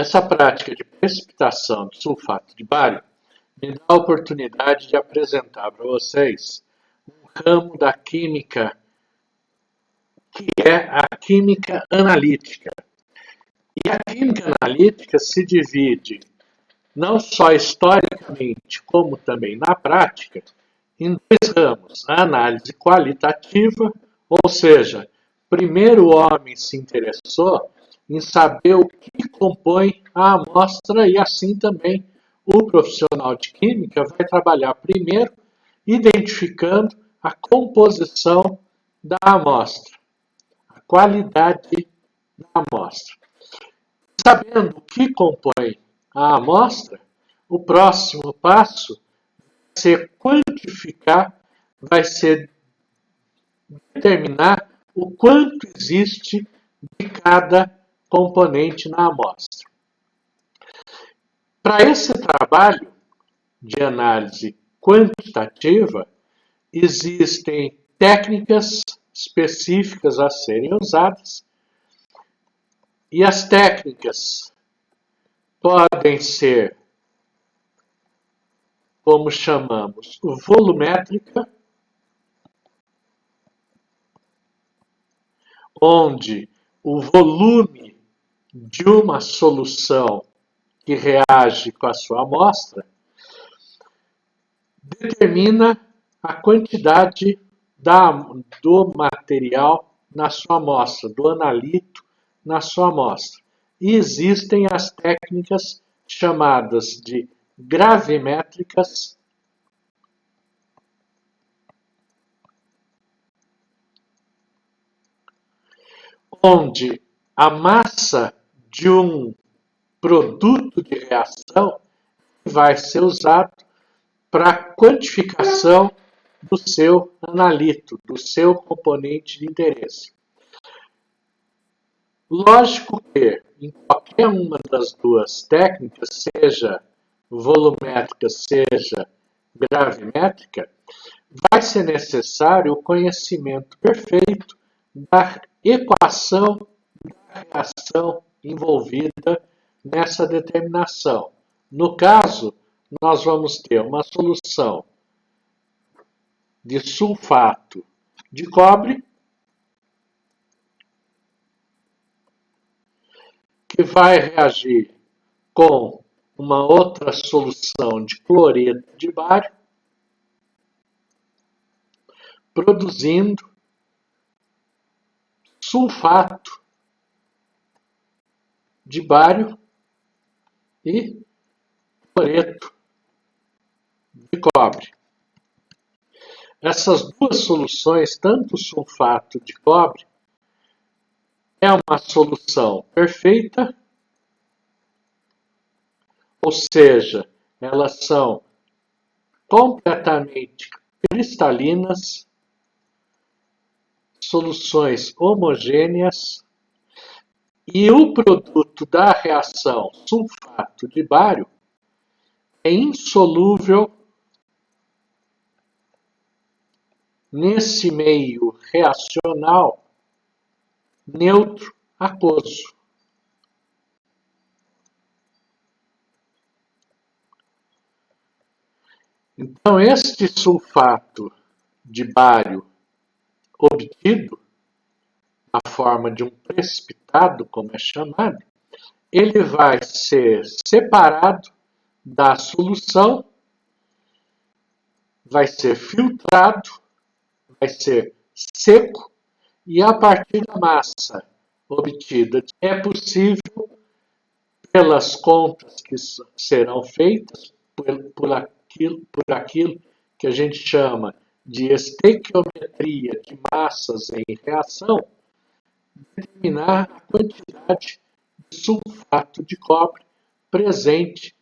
Essa prática de precipitação de sulfato de bário me dá a oportunidade de apresentar para vocês um ramo da química que é a química analítica. E a química analítica se divide não só historicamente, como também na prática, em dois ramos: a análise qualitativa, ou seja, primeiro o homem se interessou em saber o que compõe a amostra e assim também o profissional de química vai trabalhar primeiro identificando a composição da amostra, a qualidade da amostra. Sabendo o que compõe a amostra, o próximo passo vai ser quantificar, vai ser determinar o quanto existe de cada componente na amostra. Para esse trabalho de análise quantitativa, existem técnicas específicas a serem usadas, e as técnicas podem ser, como chamamos, volumétrica, onde o volume de uma solução que reage com a sua amostra determina a quantidade do material na sua amostra, do analito na sua amostra. E existem as técnicas chamadas de gravimétricas, onde a massa de um produto de reação vai ser usado para a quantificação do seu analito, do seu componente de interesse. Lógico que em qualquer uma das duas técnicas, seja volumétrica, seja gravimétrica, vai ser necessário o conhecimento perfeito da equação da reação envolvida nessa determinação. No caso, nós vamos ter uma solução de sulfato de cobre que vai reagir com uma outra solução de cloreto de bário, produzindo sulfato de bário e cloreto de cobre. Essas duas soluções, tanto o sulfato de cobre, é uma solução perfeita, ou seja, elas são completamente cristalinas, soluções homogêneas, e o produto da reação sulfato de bário é insolúvel nesse meio reacional neutro aquoso. Então, este sulfato de bário obtido na forma de um precipitado, como é chamado, ele vai ser separado da solução, vai ser filtrado, vai ser seco, e a partir da massa obtida é possível, pelas contas que serão feitas, por aquilo que a gente chama de estequiometria de massas em reação, determinar a quantidade de sulfato de cobre presente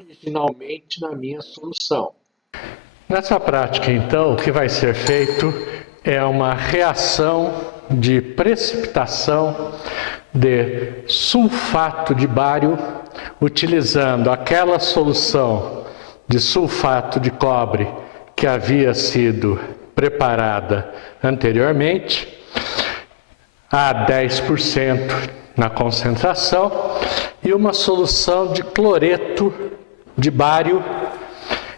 originalmente na minha solução. Nessa prática, então, o que vai ser feito é uma reação de precipitação de sulfato de bário, utilizando aquela solução de sulfato de cobre que havia sido preparada anteriormente, a 10% na concentração, e uma solução de cloreto de bário.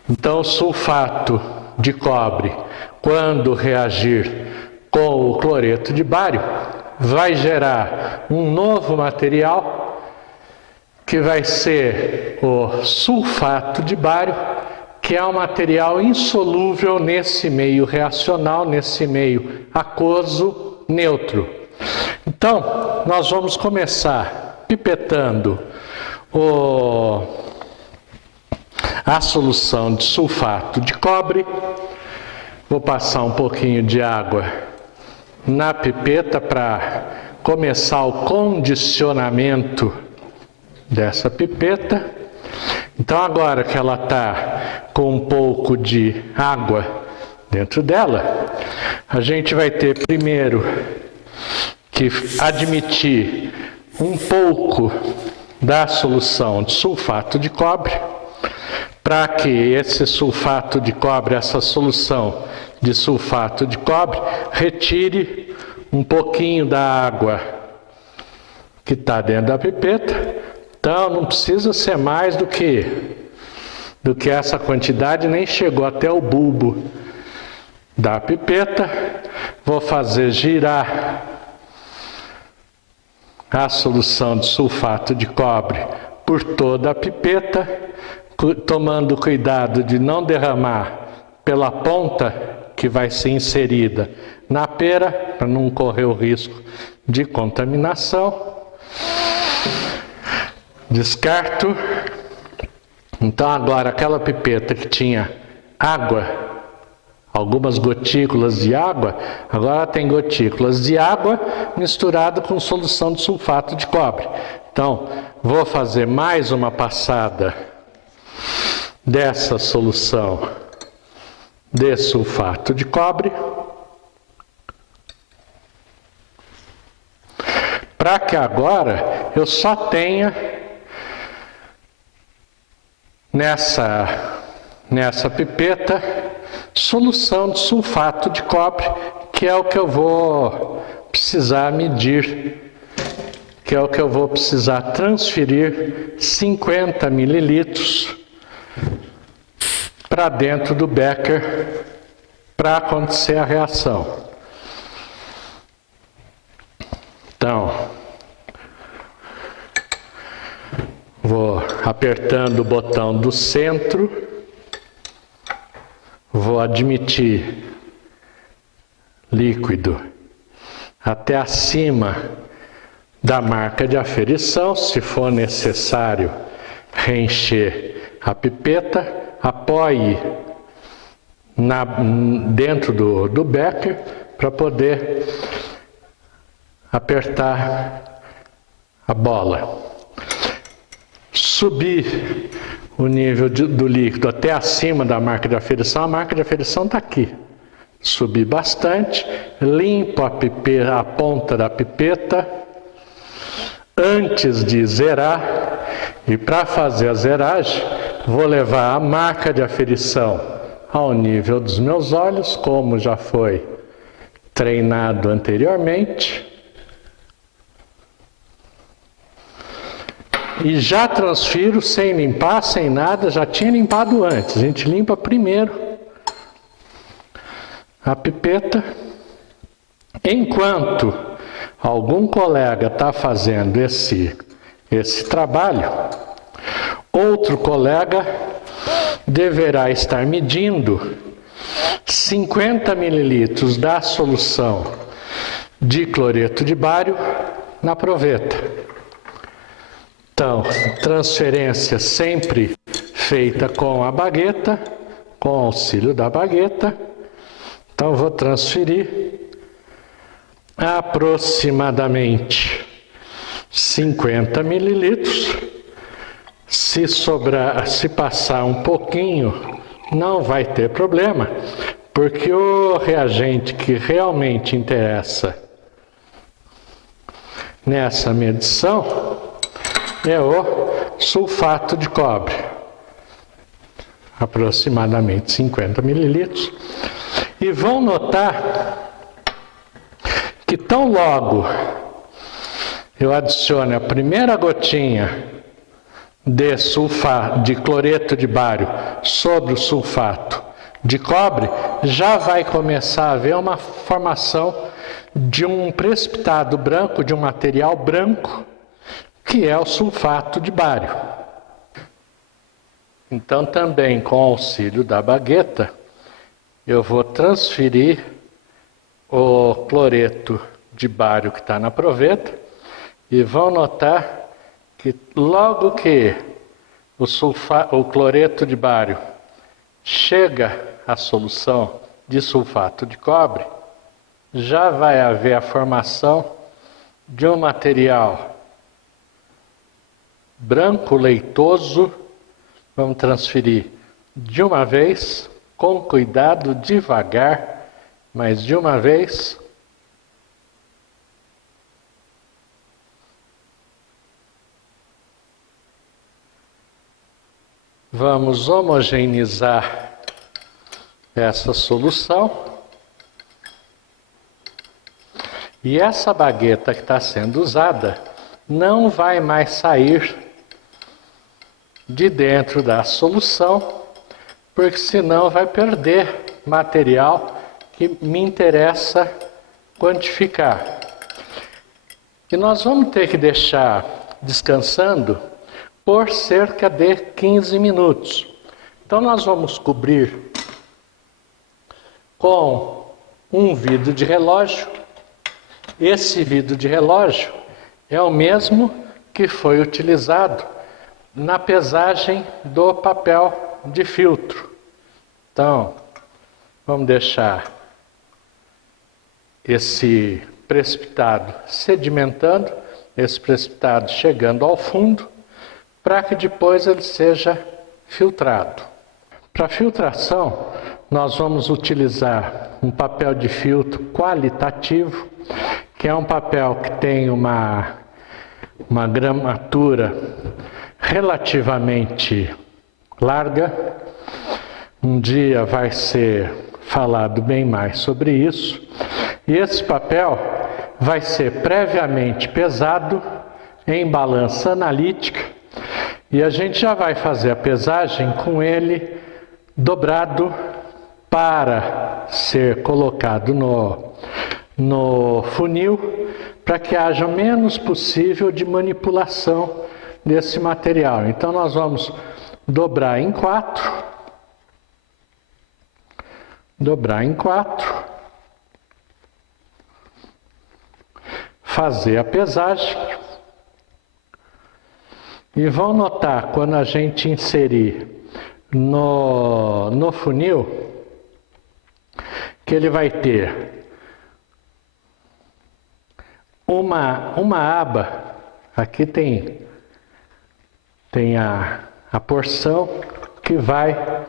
Então, o sulfato de cobre, quando reagir com o cloreto de bário, vai gerar um novo material, que vai ser o sulfato de bário, que é um material insolúvel nesse meio reacional, nesse meio aquoso neutro. Então, nós vamos começar pipetando a solução de sulfato de cobre. Vou passar um pouquinho de água na pipeta para começar o condicionamento dessa pipeta. Então, agora que ela está com um pouco de água dentro dela, a gente vai ter primeiro que admitir um pouco da solução de sulfato de cobre, para que esse sulfato de cobre, essa solução de sulfato de cobre, retire um pouquinho da água que está dentro da pipeta. Então, não precisa ser mais do que essa quantidade, nem chegou até o bulbo da pipeta. Vou fazer girar a solução de sulfato de cobre por toda a pipeta, tomando cuidado de não derramar pela ponta que vai ser inserida na pera, para não correr o risco de contaminação. Descarto. Então, agora aquela pipeta que tinha água, algumas gotículas de água, agora tem gotículas de água misturada com solução de sulfato de cobre. Então, vou fazer mais uma passada dessa solução de sulfato de cobre, para que agora eu só tenha nessa pipeta solução de sulfato de cobre, que é o que eu vou precisar medir, que é o que eu vou precisar transferir 50 mililitros para dentro do becker para acontecer a reação. Então, vou apertando o botão do centro, vou admitir líquido até acima da marca de aferição. Se for necessário reencher a pipeta, apoie dentro do becker para poder apertar a bola. Subir o nível do líquido até acima da marca de aferição. A marca de aferição está aqui. Subir bastante, limpo a ponta da pipeta antes de zerar, e para fazer a zeragem vou levar a marca de aferição ao nível dos meus olhos, como já foi treinado anteriormente. E já transfiro sem limpar, sem nada, já tinha limpado antes. A gente limpa primeiro a pipeta. Enquanto algum colega está fazendo esse trabalho, outro colega deverá estar medindo 50 mililitros da solução de cloreto de bário na proveta. Então, transferência sempre feita com a bagueta, com o auxílio da bagueta. Então, vou transferir aproximadamente 50 mililitros. Se passar um pouquinho, não vai ter problema, porque o reagente que realmente interessa nessa medição é o sulfato de cobre, aproximadamente 50 mililitros. E vão notar que tão logo eu adicione a primeira gotinha de cloreto de bário sobre o sulfato de cobre, já vai começar a haver uma formação de um precipitado branco, de um material branco, que é o sulfato de bário. Então, também com o auxílio da bagueta, eu vou transferir o cloreto de bário que está na proveta, e vão notar que logo que o cloreto de bário chega à solução de sulfato de cobre, já vai haver a formação de um material branco leitoso. Vamos transferir de uma vez, com cuidado, devagar, mas de uma vez. Vamos homogeneizar essa solução. E essa bagueta que está sendo usada não vai mais sair de dentro da solução, porque senão vai perder material que me interessa quantificar. E nós vamos ter que deixar descansando por cerca de 15 minutos. Então nós vamos cobrir com um vidro de relógio. Esse vidro de relógio é o mesmo que foi utilizado na pesagem do papel de filtro. Então, vamos deixar esse precipitado sedimentando, esse precipitado chegando ao fundo, para que depois ele seja filtrado. Para filtração, nós vamos utilizar um papel de filtro qualitativo, que é um papel que tem uma gramatura relativamente larga. Um dia vai ser falado bem mais sobre isso. E esse papel vai ser previamente pesado em balança analítica, e a gente já vai fazer a pesagem com ele dobrado para ser colocado no funil, para que haja o menos possível de manipulação desse material. Então nós vamos dobrar em 4, fazer a pesagem, e vão notar quando a gente inserir no funil que ele vai ter uma aba. Aqui tem a porção que vai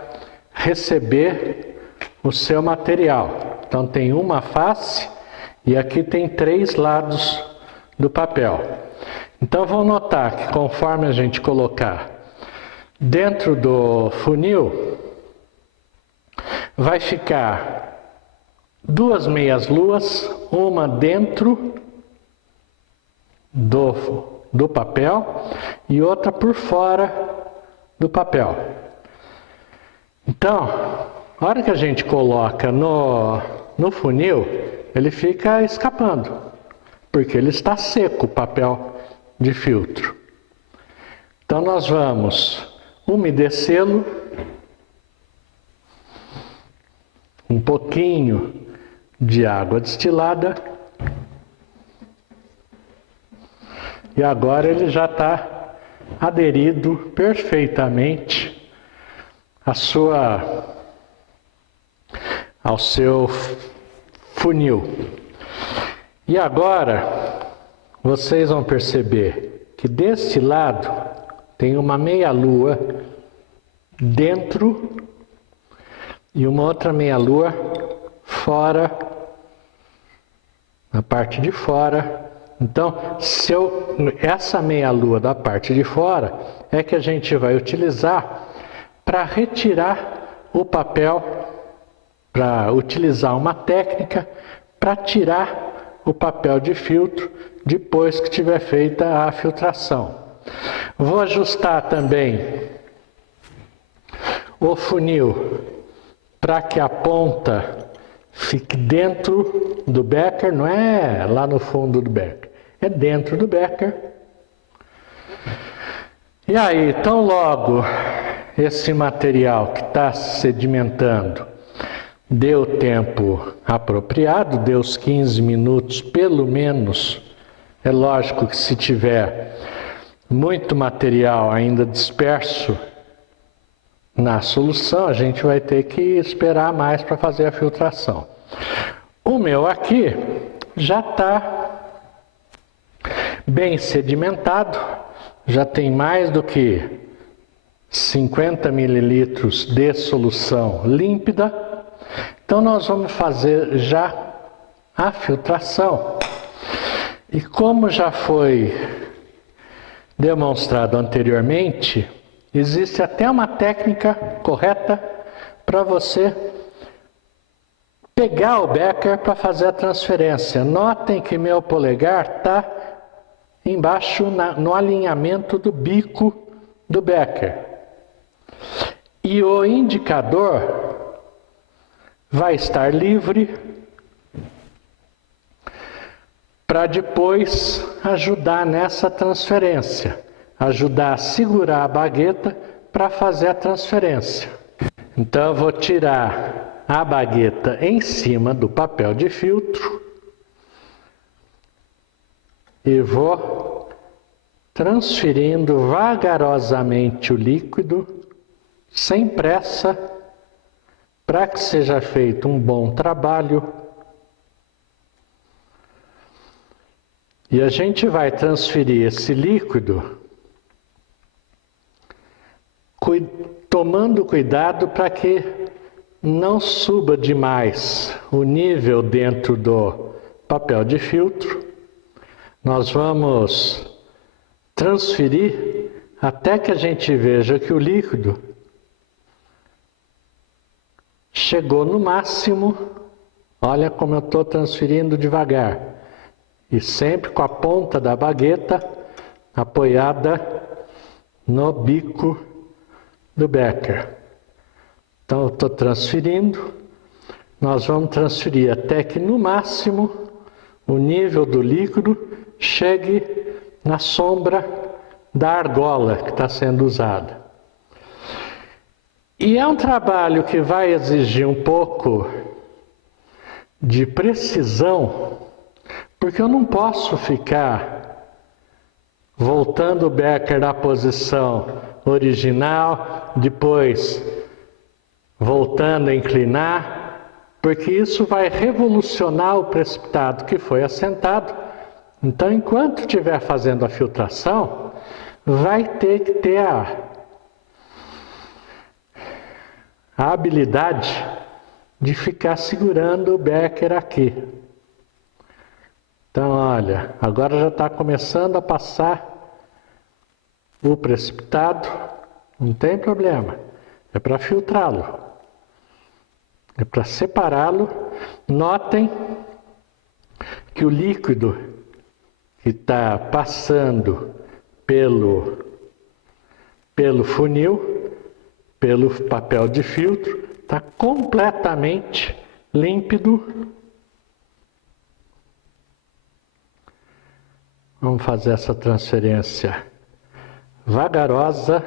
receber o seu material. Então tem uma face e aqui tem 3 lados do papel. Então vão notar que conforme a gente colocar dentro do funil, vai ficar 2 meias-luas, uma dentro do papel e outra por fora do papel. Então, na hora que a gente coloca no funil, ele fica escapando, porque ele está seco, o papel de filtro. Então nós vamos umedecê-lo, um pouquinho de água destilada, e agora ele já está aderido perfeitamente ao seu funil. E agora vocês vão perceber que deste lado tem uma meia-lua dentro e uma outra meia-lua fora, na parte de fora. Então, essa meia-lua da parte de fora é que a gente vai utilizar para retirar o papel, para utilizar uma técnica para tirar o papel de filtro depois que tiver feita a filtração. Vou ajustar também o funil para que a ponta fique dentro do becker, não é lá no fundo do becker, é dentro do becker. E aí, tão logo esse material que está sedimentando deu tempo apropriado, deu os 15 minutos pelo menos. É lógico que se tiver muito material ainda disperso na solução, a gente vai ter que esperar mais para fazer a filtração. O meu aqui já está bem sedimentado, já tem mais do que 50 mililitros de solução límpida. Então nós vamos fazer já a filtração. E como já foi demonstrado anteriormente, existe até uma técnica correta para você pegar o becker para fazer a transferência. Notem que meu polegar está embaixo no alinhamento do bico do becker. E o indicador vai estar livre para depois ajudar nessa transferência, ajudar a segurar a bagueta para fazer a transferência. Então eu vou tirar a bagueta em cima do papel de filtro e vou transferindo vagarosamente o líquido, sem pressa, para que seja feito um bom trabalho. E a gente vai transferir esse líquido tomando cuidado para que não suba demais o nível dentro do papel de filtro. Nós vamos transferir até que a gente veja que o líquido chegou no máximo. Olha como eu estou transferindo devagar. E sempre com a ponta da bagueta apoiada no bico do becker. Então eu estou transferindo. Nós vamos transferir até que no máximo o nível do líquido chegue na sombra da argola que está sendo usada. E é um trabalho que vai exigir um pouco de precisão, porque eu não posso ficar voltando o becker da posição original, depois voltando a inclinar, porque isso vai revolucionar o precipitado que foi assentado. Então, enquanto estiver fazendo a filtração, vai ter que ter a habilidade de ficar segurando o becker aqui. Então, olha, agora já está começando a passar o precipitado, não tem problema, é para filtrá-lo, é para separá-lo. Notem que o líquido que está passando pelo funil, pelo papel de filtro, está completamente límpido. Vamos fazer essa transferência vagarosa.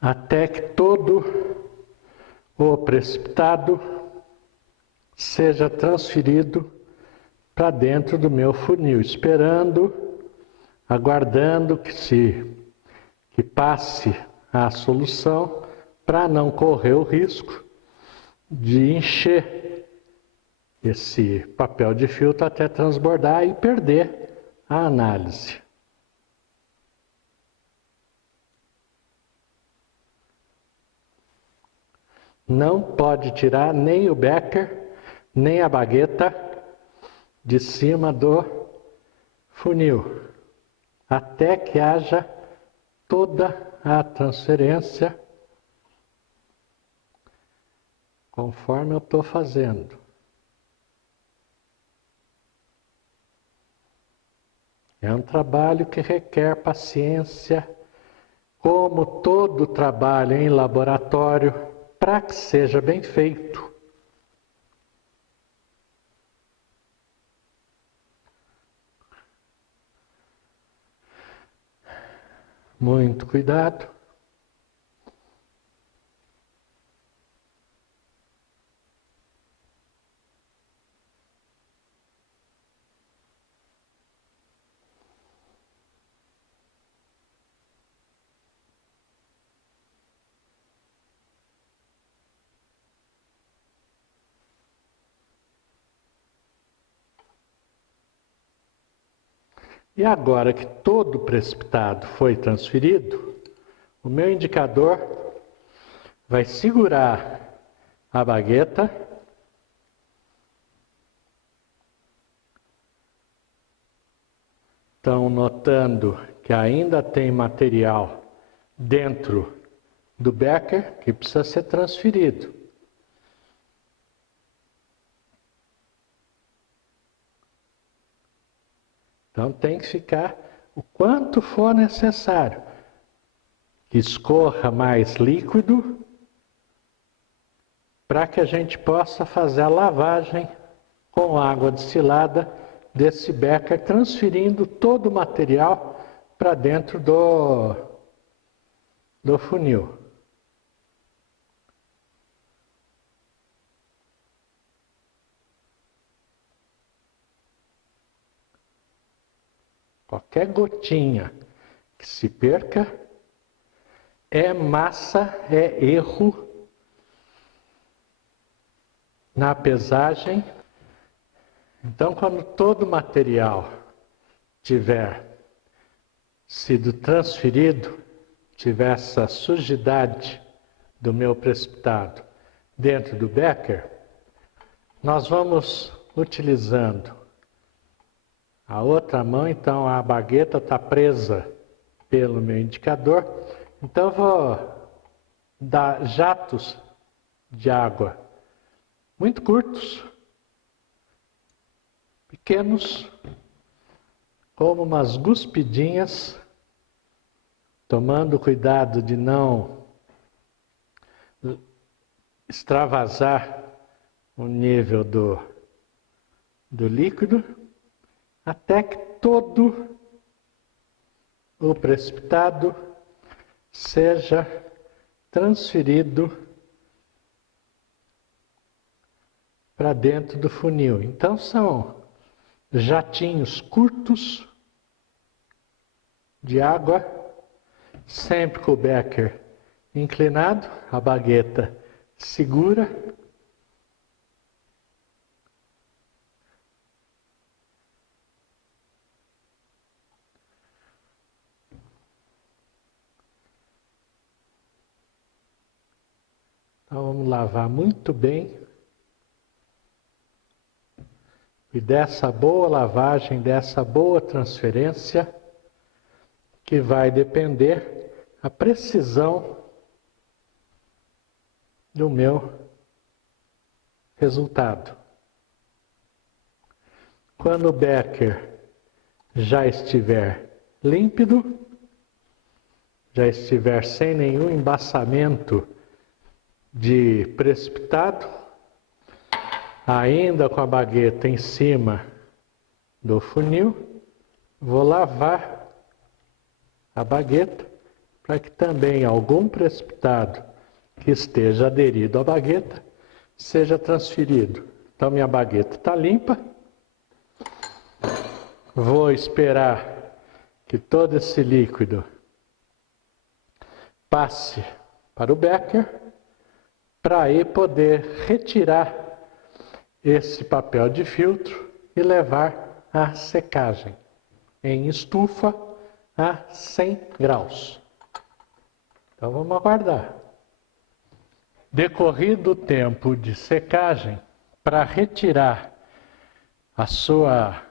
Até que todo o precipitado seja transferido para dentro do meu funil, esperando, aguardando que passe a solução, para não correr o risco de encher esse papel de filtro até transbordar e perder a análise. Não pode tirar nem o becker, nem a bagueta de cima do funil, até que haja toda a transferência conforme eu estou fazendo. É um trabalho que requer paciência, como todo trabalho em laboratório, para que seja bem feito. Muito cuidado. E agora que todo o precipitado foi transferido, o meu indicador vai segurar a bagueta Estão notando que ainda tem material dentro do becker que precisa ser transferido. Então tem que ficar o quanto for necessário. Que escorra mais líquido para que a gente possa fazer a lavagem com água destilada desse becker, transferindo todo o material para dentro do funil. Qualquer gotinha que se perca é massa, é erro na pesagem. Então, quando todo o material tiver sido transferido, tiver essa sujidade do meu precipitado dentro do becker, nós vamos utilizando a outra mão. Então a bagueta está presa pelo meu indicador, então eu vou dar jatos de água muito curtos, pequenos, como umas guspidinhas, tomando cuidado de não extravasar o nível do líquido, até que todo o precipitado seja transferido para dentro do funil. Então são jatinhos curtos de água, sempre com o becker inclinado, a bagueta segura. Então vamos lavar muito bem. E dessa boa lavagem, dessa boa transferência, que vai depender a precisão do meu resultado. Quando o becker já estiver límpido, já estiver sem nenhum embaçamento de precipitado, ainda com a bagueta em cima do funil, vou lavar a bagueta para que também algum precipitado que esteja aderido à bagueta seja transferido. Então minha bagueta está limpa. Vou esperar que todo esse líquido passe para o becker, para aí poder retirar esse papel de filtro e levar à secagem em estufa a 100 graus. Então vamos aguardar. Decorrido o tempo de secagem, para retirar a sua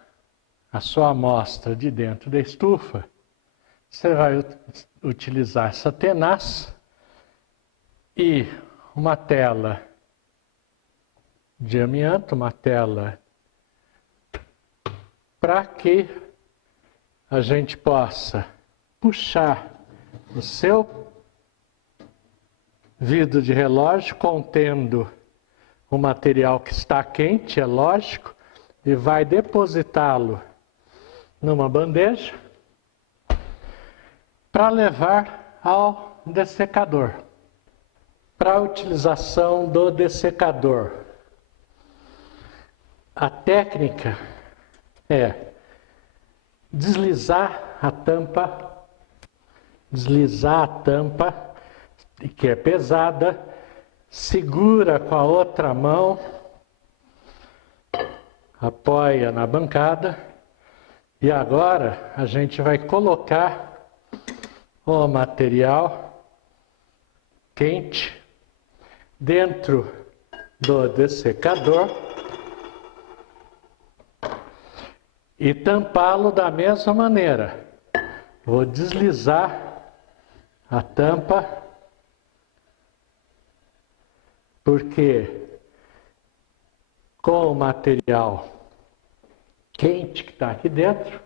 amostra de dentro da estufa, você vai utilizar essa tenaz e uma tela de amianto, uma tela para que a gente possa puxar o seu vidro de relógio contendo o material que está quente, é lógico, e vai depositá-lo numa bandeja para levar ao dessecador. Para a utilização do dessecador, a técnica é deslizar a tampa, que é pesada, segura com a outra mão, apoia na bancada e agora a gente vai colocar o material quente dentro do dessecador e tampá-lo da mesma maneira. Vou deslizar a tampa, porque com o material quente que está aqui dentro,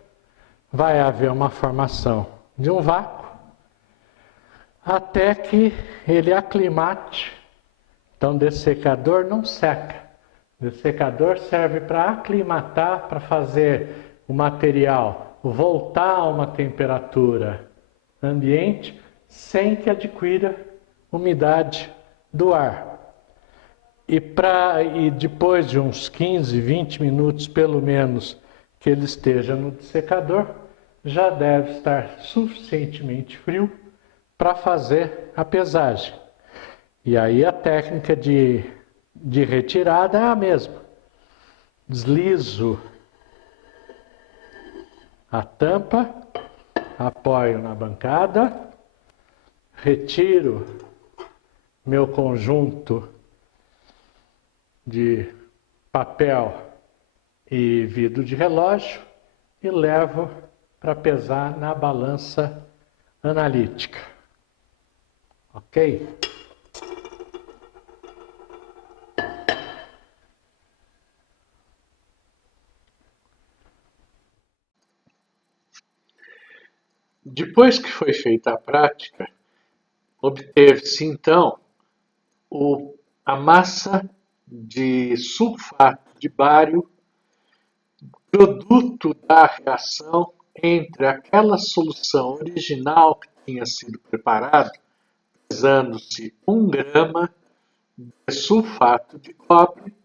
vai haver uma formação de um vácuo, até que ele aclimate. Então, dessecador não seca. Dessecador serve para aclimatar, para fazer o material voltar a uma temperatura ambiente sem que adquira umidade do ar. E depois de uns 15, 20 minutos pelo menos que ele esteja no dessecador, já deve estar suficientemente frio para fazer a pesagem. E aí a técnica de retirada é a mesma. Deslizo a tampa, apoio na bancada, retiro meu conjunto de papel e vidro de relógio e levo para pesar na balança analítica. Ok? Depois que foi feita a prática, obteve-se então a massa de sulfato de bário, produto da reação entre aquela solução original que tinha sido preparada, pesando-se 1 grama de sulfato de cobre,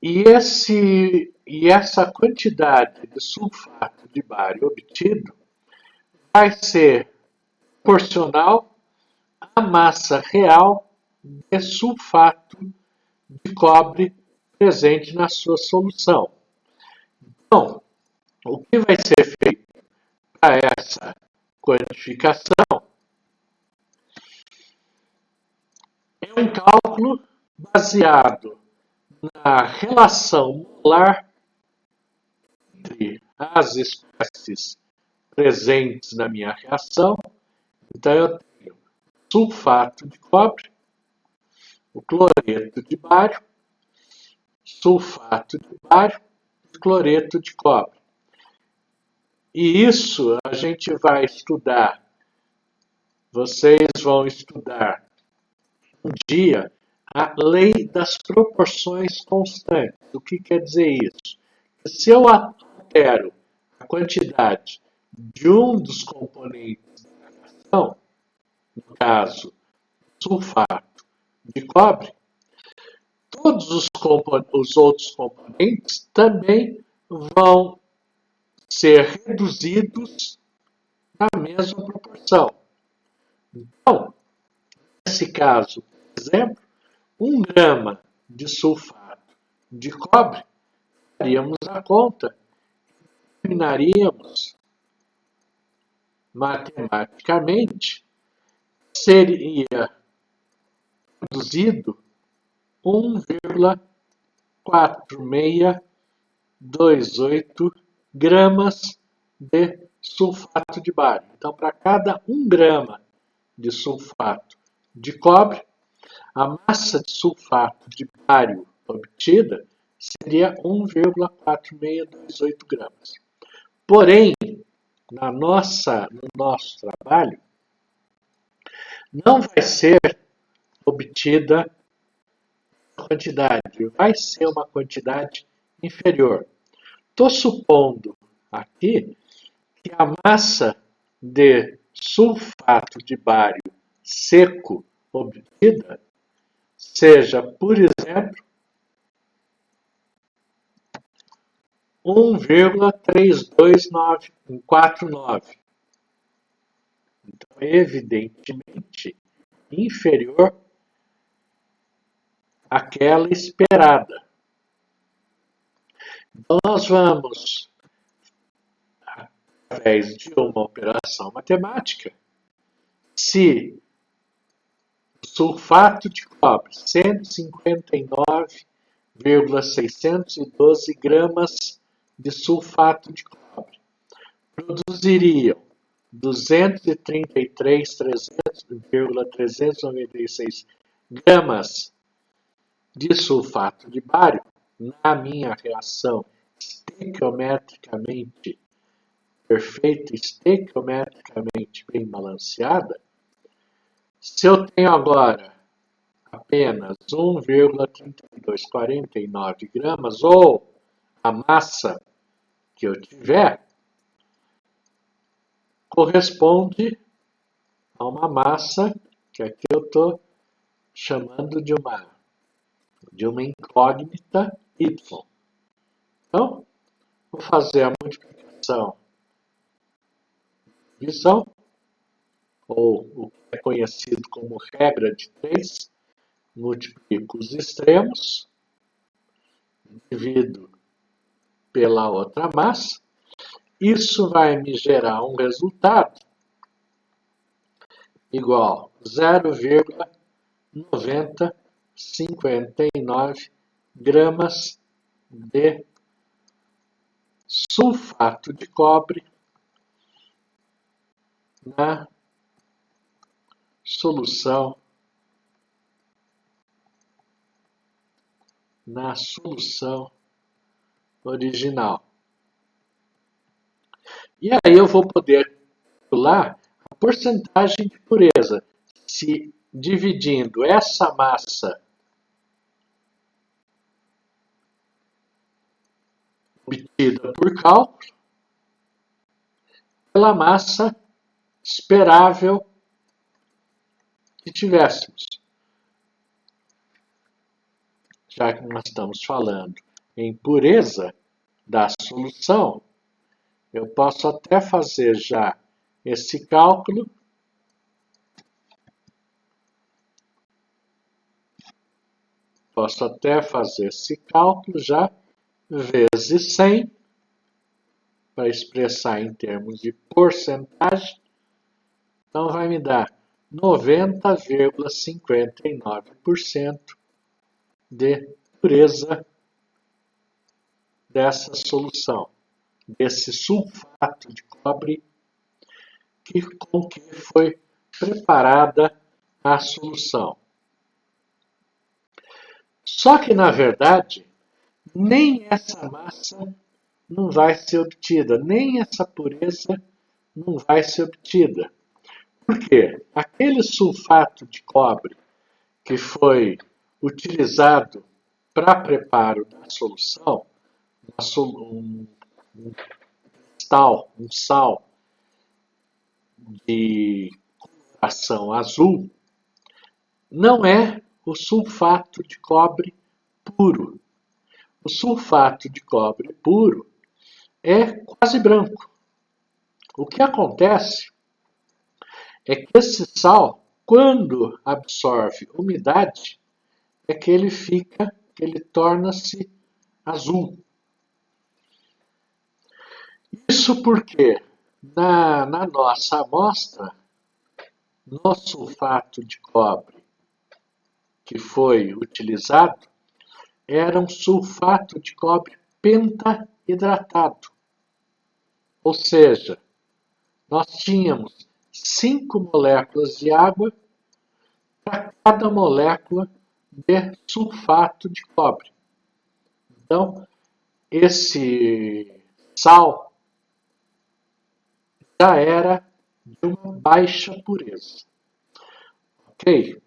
e essa quantidade de sulfato de bário obtido vai ser proporcional à massa real de sulfato de cobre presente na sua solução. Então, o que vai ser feito para essa quantificação é um cálculo baseado na relação molar entre as espécies presentes na minha reação. Então, eu tenho sulfato de cobre, o cloreto de bário, sulfato de bário e cloreto de cobre. E isso a gente vai estudar, vocês vão estudar um dia a lei das proporções constantes. O que quer dizer isso? Se eu altero a quantidade de um dos componentes da reação, no caso, sulfato de cobre, todos os outros componentes também vão ser reduzidos na mesma proporção. Então, nesse caso, por exemplo, 1 grama de sulfato de cobre, daríamos a conta, terminaríamos matematicamente, seria produzido 1,4628 gramas de sulfato de bário. Então, para cada 1 grama de sulfato de cobre, a massa de sulfato de bário obtida seria 1,4628 gramas. Porém, no nosso trabalho, não vai ser obtida quantidade, vai ser uma quantidade inferior. Estou supondo aqui que a massa de sulfato de bário seco obtida seja, por exemplo, 1,32949. Então, evidentemente, inferior àquela esperada. Então, nós vamos, através de uma operação matemática, se o sulfato de cobre, 159,612 gramas de sulfato de cobre, produziriam 233,396 gramas de sulfato de bário, na minha reação estequiometricamente perfeita, estequiometricamente bem balanceada, se eu tenho agora apenas 1,3249 gramas, ou a massa que eu tiver, corresponde a uma massa que aqui eu estou chamando de uma incógnita y. Então, vou fazer a multiplicação de divisão, ou o que é conhecido como regra de 3, multiplico os extremos, divido pela outra massa, isso vai me gerar um resultado igual a 0,9059 gramas de sulfato de cobre na solução original. E aí eu vou poder calcular a porcentagem de pureza, se dividindo essa massa obtida por cálculo pela massa esperável que tivéssemos. Já que nós estamos falando em pureza da solução, eu posso até fazer já esse cálculo já vezes 100 para expressar em termos de porcentagem. Então, vai me dar 90,59% de pureza dessa solução, desse sulfato de cobre com que foi preparada a solução. Só que, na verdade, nem essa massa não vai ser obtida, nem essa pureza não vai ser obtida. Por quê? Aquele sulfato de cobre que foi utilizado para preparo da solução, um sal de coloração azul, não é o sulfato de cobre puro. O sulfato de cobre puro é quase branco. O que acontece é que esse sal, quando absorve umidade, é que ele torna-se azul. Isso porque na nossa amostra, no sulfato de cobre que foi utilizado, era um sulfato de cobre pentahidratado. Ou seja, nós tínhamos 5 moléculas de água para cada molécula de sulfato de cobre. Então, esse sal já era de uma baixa pureza. Ok?